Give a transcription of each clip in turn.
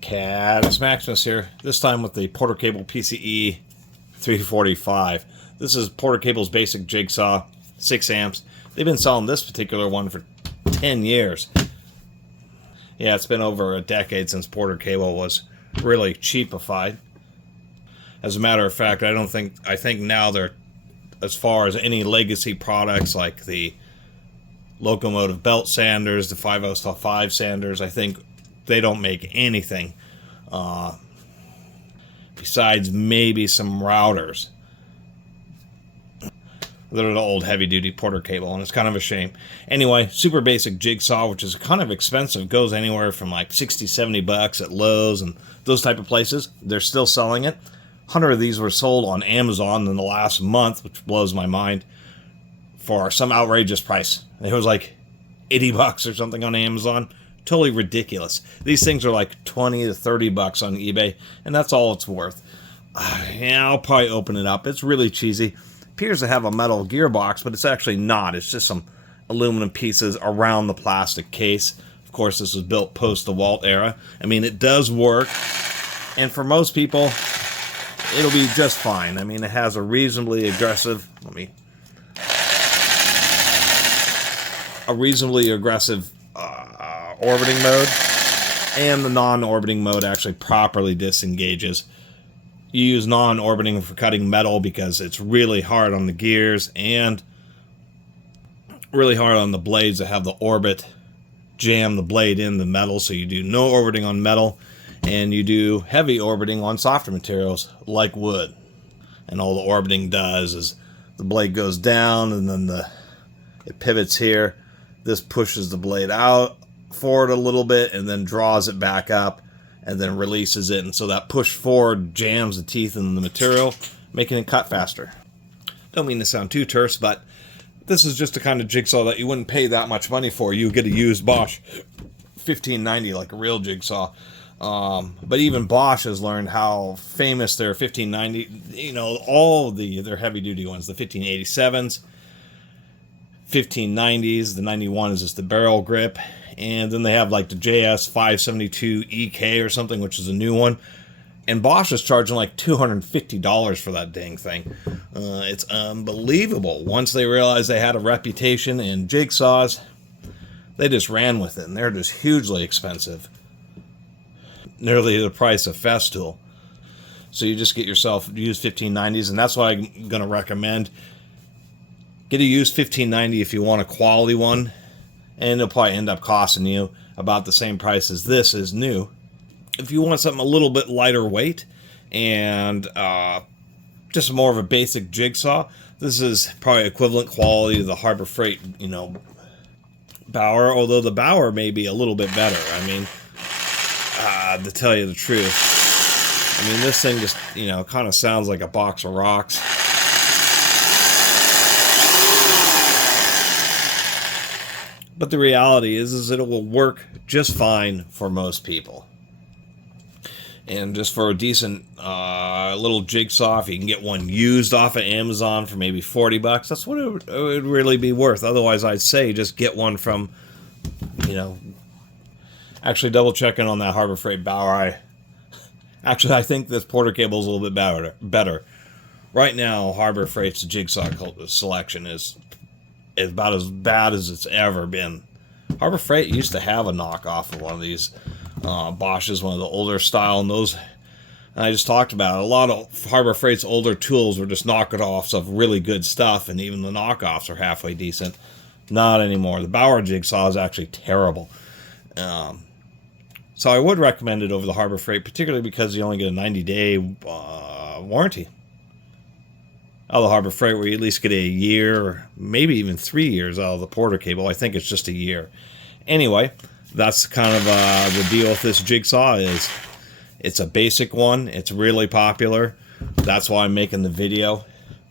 Catus Maximus here, this time with the Porter Cable PCE345. This is Porter Cable's basic Jigsaw, 6 amps. They've been selling this particular one for 10 years. Yeah, it's been over a decade since Porter Cable was really cheapified. As a matter of fact, I think now they're, as far as any legacy products like the locomotive belt sanders, the 5/5 sanders, I think they don't make anything besides maybe some routers. They're the old heavy-duty Porter Cable, and it's kind of a shame. Anyway, super basic Jigsaw, which is kind of expensive, goes anywhere from like 60, 70 bucks at Lowe's and those type of places. They're still selling it. 100 of these were sold on Amazon in the last month, which blows my mind, for some outrageous price. It was like 80 bucks or something on Amazon. Totally ridiculous. These things are like 20 to 30 bucks on eBay, and that's all it's worth. Yeah, I'll probably open it up. It's really cheesy. Appears to have a metal gearbox, but it's actually not. It's just some aluminum pieces around the plastic case. Of course, this was built post-DeWalt era. I mean, it does work, and for most people, it'll be just fine. I mean, it has a reasonably aggressive, orbiting mode, and the non-orbiting mode actually properly disengages. You use non-orbiting for cutting metal because it's really hard on the gears and really hard on the blades that have the orbit jam the blade in the metal, so you do no orbiting on metal, and you do heavy orbiting on softer materials like wood. And all the orbiting does is the blade goes down, and then it pivots here. This pushes the blade out forward a little bit and then draws it back up and then releases it, and so that push forward jams the teeth in the material, making it cut faster. Don't mean to sound too terse, but this is just a kind of Jigsaw that you wouldn't pay that much money for. You get a used Bosch 1590 like a real Jigsaw. But even Bosch has learned how famous their 1590, you know, all their heavy duty ones, the 1587s, 1590s, the 91 is just the barrel grip, and then they have like the JS 572 EK or something, which is a new one, and Bosch is charging like $250 for that dang thing. It's unbelievable. Once they realized they had a reputation in jigsaws, they just ran with it, and they're just hugely expensive, nearly the price of Festool. So you just get yourself used 1590s, and that's what I'm going to recommend. Get a used 1590 if you want a quality one, and it'll probably end up costing you about the same price as this is new. If you want something a little bit lighter weight and just more of a basic Jigsaw, this is probably equivalent quality to the Harbor Freight, you know, Bauer, although the Bauer may be a little bit better. I mean, to tell you the truth, I mean, this thing just, you know, kind of sounds like a box of rocks. But the reality is it will work just fine for most people. And just for a decent little Jigsaw, if you can get one used off of Amazon for maybe 40 bucks, that's what it would really be worth. Otherwise, I'd say just get one from, you know, actually double checking on that Harbor Freight Bauer. I think this Porter Cable is a little bit better. Right now, Harbor Freight's Jigsaw selection is about as bad as it's ever been. Harbor Freight used to have a knockoff of one of these Bosch's, one of the older style, and those, and I just talked about it. A lot of Harbor Freight's older tools were just knockoffs of really good stuff, and even the knockoffs are halfway decent. Not anymore. The Bauer Jigsaw is actually terrible. So I would recommend it over the Harbor Freight, particularly because you only get a 90-day warranty. Out of the Harbor Freight, where you at least get a year, or maybe even 3 years out of the Porter Cable. I think it's just a year. Anyway, that's kind of the deal with this Jigsaw. Is it's a basic one. It's really popular. That's why I'm making the video.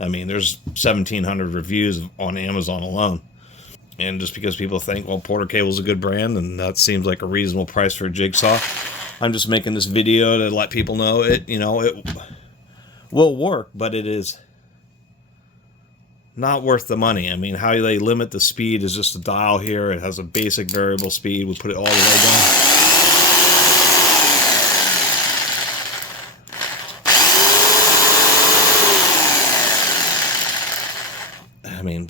I mean, there's 1,700 reviews on Amazon alone. And just because people think, well, Porter Cable's a good brand, and that seems like a reasonable price for a Jigsaw, I'm just making this video to let people know it, you know, it will work, but it is not worth the money. I mean, how they limit the speed is just a dial here. It has a basic variable speed. We put it all the way down.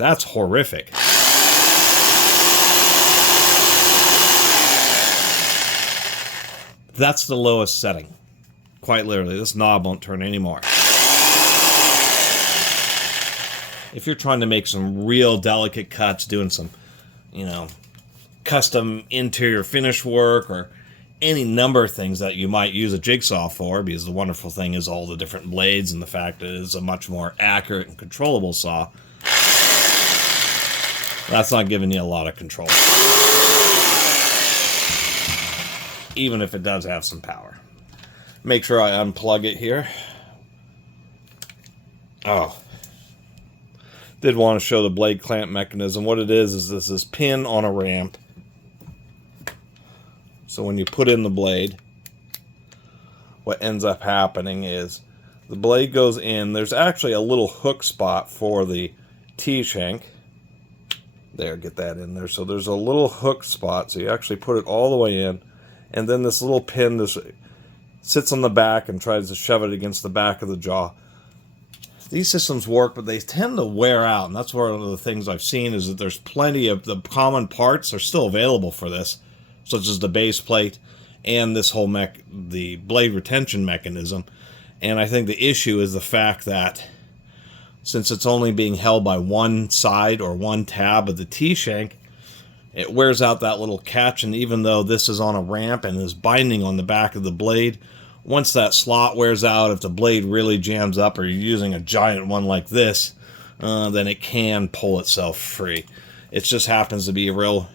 That's horrific. That's the lowest setting. Quite literally, this knob won't turn anymore. If you're trying to make some real delicate cuts, doing some, you know, custom interior finish work, or any number of things that you might use a jigsaw for, because the wonderful thing is all the different blades and the fact that it is a much more accurate and controllable saw, that's not giving you a lot of control. Even if it does have some power. Make sure I unplug it here. Oh. Did want to show the blade clamp mechanism. What it is this pin on a ramp. So when you put in the blade, what ends up happening is the blade goes in. There's actually a little hook spot for the T-shank. There, get that in there. So there's a little hook spot. So you actually put it all the way in. And then this little pin this sits on the back and tries to shove it against the back of the jaw. These systems work, but they tend to wear out. And that's one of the things I've seen, is that there's plenty of the common parts are still available for this, such as the base plate and this whole the blade retention mechanism. And I think the issue is the fact that since it's only being held by one side or one tab of the T-shank, it wears out that little catch. And even though this is on a ramp and is binding on the back of the blade, once that slot wears out, if the blade really jams up, or you're using a giant one like this, then it can pull itself free. It just happens to be a real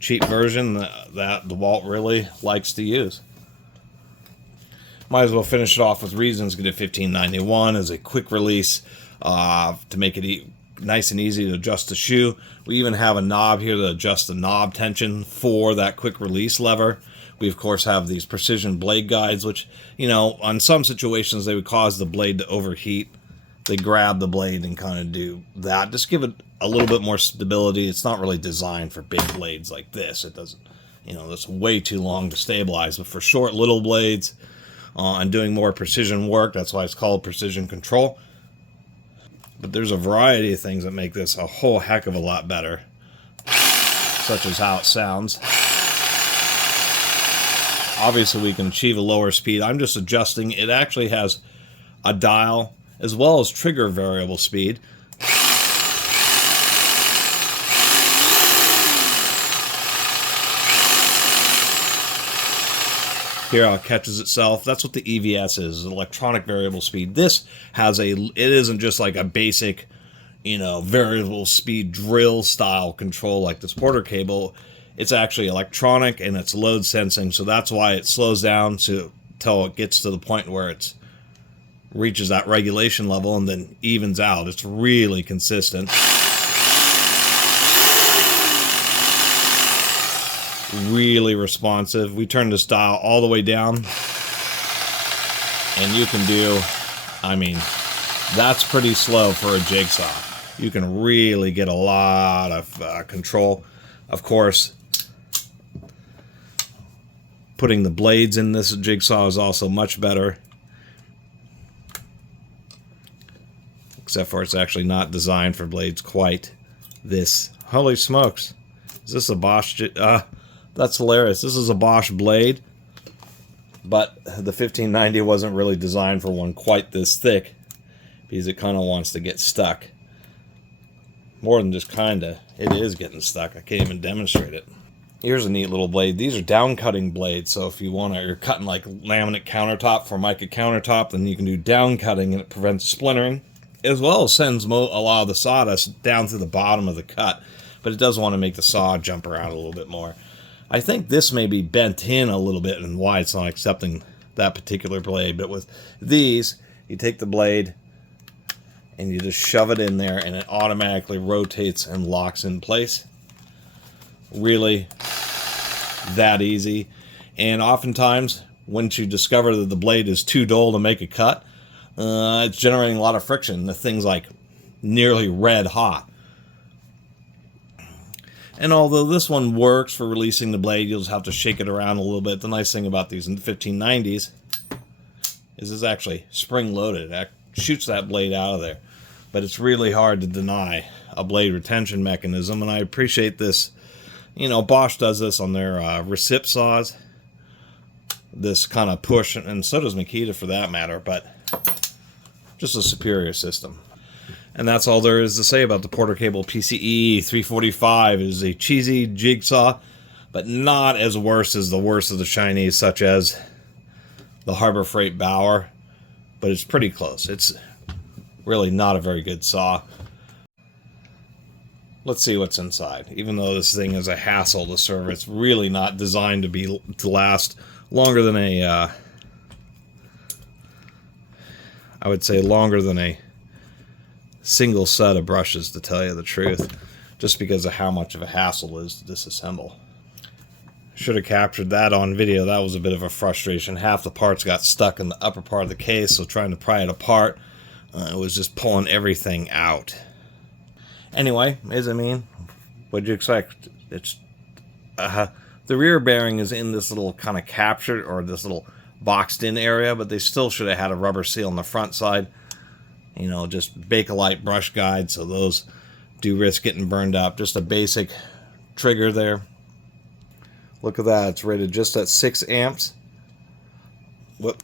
cheap version that DeWalt really likes to use. Might as well finish it off with reasons. Get a 1591 as a quick release to make it nice and easy to adjust the shoe. We even have a knob here to adjust the knob tension for that quick release lever. We of course have these precision blade guides, which, you know, on some situations they would cause the blade to overheat. They grab the blade and kind of do that. Just give it a little bit more stability. It's not really designed for big blades like this. It doesn't, you know, that's way too long to stabilize. But for short little blades and doing more precision work, that's why it's called precision control. But there's a variety of things that make this a whole heck of a lot better, such as how it sounds. Obviously, we can achieve a lower speed. I'm just adjusting. It actually has a dial as well as trigger variable speed. Here how it catches itself. That's what the EVS is, electronic variable speed. This has it isn't just like a basic, you know, variable speed drill style control like this Porter cable. It's actually electronic and it's load sensing, so that's why it slows down till it gets to the point where it reaches that regulation level and then evens out. It's really consistent. Really responsive. We turn this dial all the way down and you can do, I mean, that's pretty slow for a jigsaw. You can really get a lot of control. Of course, putting the blades in this jigsaw is also much better, except for it's actually not designed for blades quite this. Holy smokes, is this a Bosch? That's hilarious. This is a Bosch blade, but the 1590 wasn't really designed for one quite this thick because it kind of wants to get stuck. More than just kind of, it is getting stuck. I can't even demonstrate it. Here's a neat little blade. These are down cutting blades, so if you want to, you're cutting like laminate countertop, Formica countertop, then you can do down cutting and it prevents splintering, as well as sends a lot of the sawdust down to the bottom of the cut, but it does want to make the saw jump around a little bit more. I think this may be bent in a little bit and why it's not accepting that particular blade, but with these, you take the blade and you just shove it in there and it automatically rotates and locks in place. Really that easy. And oftentimes, once you discover that the blade is too dull to make a cut, it's generating a lot of friction. The thing's like nearly red hot. And although this one works for releasing the blade, you'll just have to shake it around a little bit. The nice thing about these in the 1590s is it's actually spring-loaded. It shoots that blade out of there. but it's really hard to deny a blade retention mechanism, and I appreciate this. You know, Bosch does this on their recip saws, this kind of push, and so does Makita for that matter, but just a superior system. And that's all there is to say about the Porter Cable PCE345. It is a cheesy jigsaw, but not as worse as the worst of the Chinese, such as the Harbor Freight Bauer, but it's pretty close. It's really not a very good saw. Let's see what's inside. Even though this thing is a hassle to serve, it's really not designed to last longer than a, I would say longer than a single set of brushes, to tell you the truth, just because of how much of a hassle it is to disassemble. Should have captured that on video. That was a bit of a frustration. Half the parts got stuck in the upper part of the case, so trying to pry it apart, it was just pulling everything out. Anyway, what'd you expect? It's the rear bearing is in this little kind of captured, or this little boxed in area, but they still should have had a rubber seal on the front side. You know, just Bakelite brush guide, so those do risk getting burned up. Just a basic trigger there. Look at that, it's rated just at 6 amps. Whoop.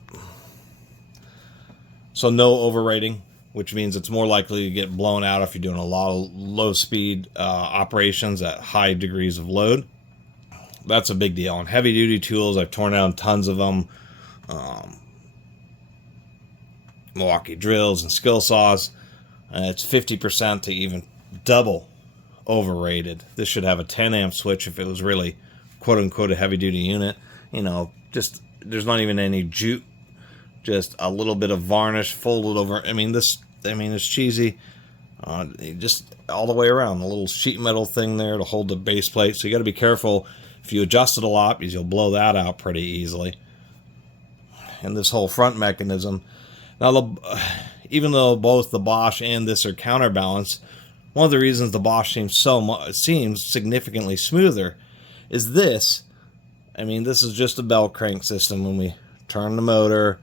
So no overrating, which means it's more likely to get blown out if you're doing a lot of low speed operations at high degrees of load. That's a big deal. On heavy duty tools, I've torn down tons of them. Milwaukee drills and skill saws. It's 50% to even double overrated. This should have a 10 amp switch if it was really quote unquote a heavy duty unit. You know, just there's not even any jute, just a little bit of varnish folded over. It's cheesy, just all the way around. The little sheet metal thing there to hold the base plate. So you got to be careful if you adjust it a lot, because you'll blow that out pretty easily. And this whole front mechanism. Now, even though both the Bosch and this are counterbalanced, one of the reasons the Bosch seems significantly smoother is this. This is just a bell crank system. When we turn the motor,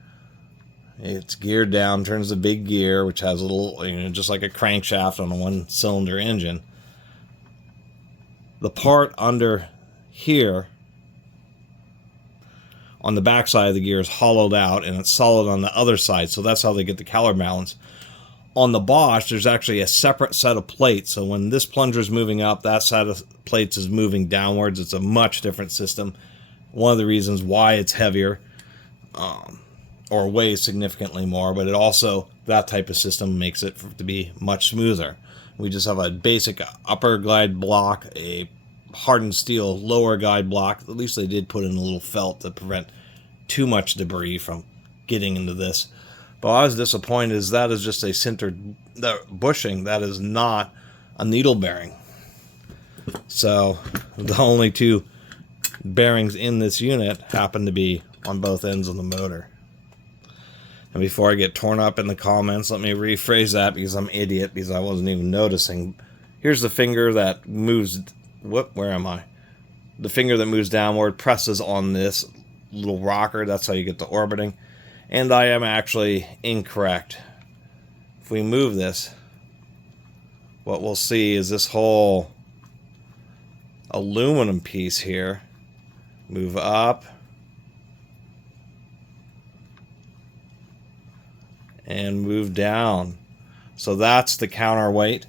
it's geared down, turns the big gear, which has a little, just like a crankshaft on a one-cylinder engine. The part under here on the back side of the gear is hollowed out, and it's solid on the other side, so that's how they get the counterbalance. On the Bosch, there's actually a separate set of plates, so when this plunger is moving up, that side of plates is moving downwards. It's a much different system. One of the reasons why it's heavier, or weighs significantly more, but it also, that type of system makes it to be much smoother. We just have a basic upper guide block, a hardened steel lower guide block. At least they did put in a little felt to prevent too much debris from getting into this. But I was disappointed, is that is just a sintered bushing. That is not a needle bearing. So the only two bearings in this unit happen to be on both ends of the motor. And before I get torn up in the comments, let me rephrase that, because I'm an idiot, because I wasn't even noticing. Here's the finger that moves. Where am I? The finger that moves downward presses on this little rocker. That's how you get the orbiting. And I am actually incorrect. If we move this, what we'll see is this whole aluminum piece here move up and move down. So that's the counterweight.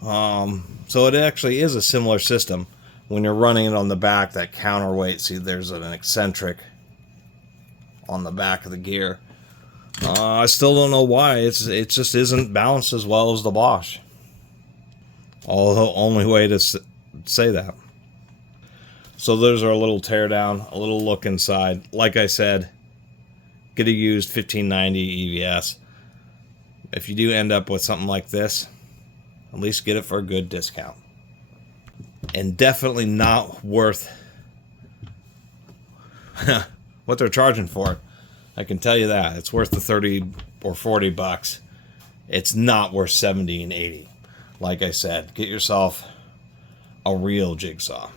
So it actually is a similar system. When you're running it on the back, that counterweight, see there's an eccentric on the back of the gear. I still don't know why. It just isn't balanced as well as the Bosch. Although, only way to say that. So there's our little teardown, a little look inside. Like I said, get a used 1590 EVS. If you do end up with something like this, at least get it for a good discount. And definitely not worth what they're charging for it. I can tell you that. It's worth the 30 or 40 bucks. It's not worth 70 and 80. Like I said, get yourself a real jigsaw.